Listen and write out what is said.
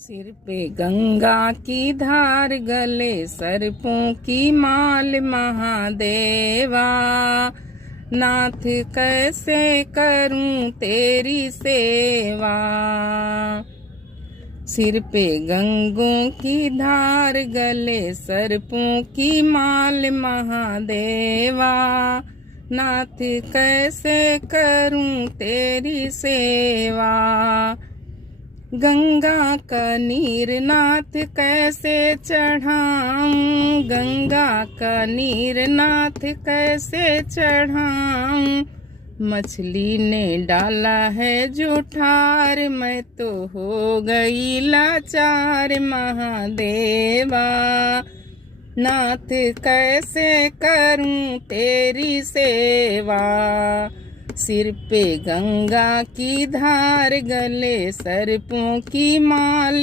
सिर पे गंगा की धार, गले सर्पों की माल, महादेवा नाथ कैसे करूं तेरी सेवा। सिर पे गंगों की धार, गले सर्पों की माल, महादेवा नाथ कैसे करूं तेरी सेवा। गंगा का नीर नाथ कैसे चढ़ाऊं, गंगा का नीर नाथ कैसे चढ़ाऊं। मछली ने डाला है जो ठार, मैं तो हो गई लाचार, महादेवा नाथ कैसे करूं तेरी सेवा। सिर पे गंगा की धार, गले सर्पों की माल।